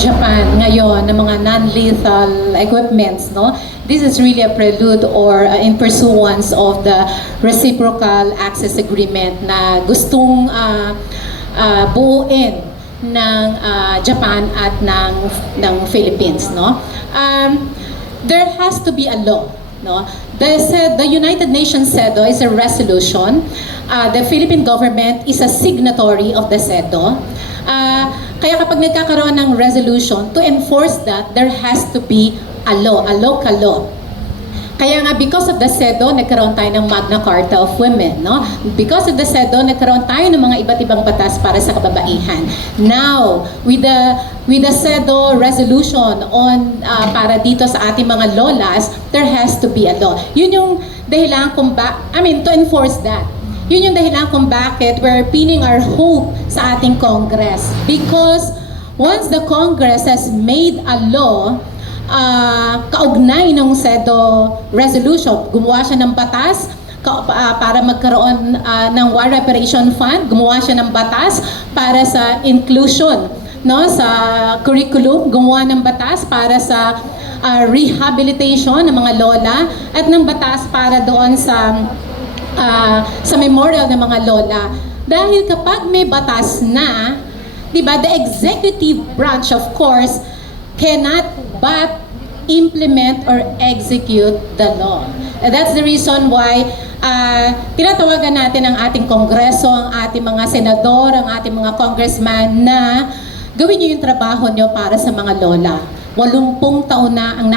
Japan ngayon ng mga non-lethal equipments, no? This is really a prelude or in pursuance of the reciprocal access agreement na gustong buuin ng Japan at ng Philippines, no? There has to be a law, no? The United Nations CEDAW is a resolution. The Philippine government is a signatory of the CEDAW. Kaya kapag nagkakaroon ng resolution, to enforce that, there has to be a law, a local law. Kaya nga, because of the CEDAW, nagkaroon tayo ng Magna Carta of Women, no? Because of the CEDAW, nagkaroon tayo ng mga iba't ibang batas para sa kababaihan. Now, with the CEDAW resolution on para dito sa ating mga lolas, there has to be a law. Yun yung dahilan kung to enforce that. Yun yung dahilan kung bakit we're pinning our hope sa ating Congress. Because once the Congress has made a law, kaugnay ng CEDAW resolution, gumawa siya ng batas para magkaroon ng War Reparation Fund, gumawa siya ng batas para sa inclusion, no, sa curriculum, gumawa ng batas para sa rehabilitation ng mga lola at ng batas para doon sa memorial ng mga lola. Dahil kapag may batas na, di ba, the executive branch of course cannot but implement or execute the law. And that's the reason why tinatawagan natin ang ating kongreso, ang ating mga senador, ang ating mga congressman na gawin niyo yung trabaho niyo para sa mga lola. 80 taon na ang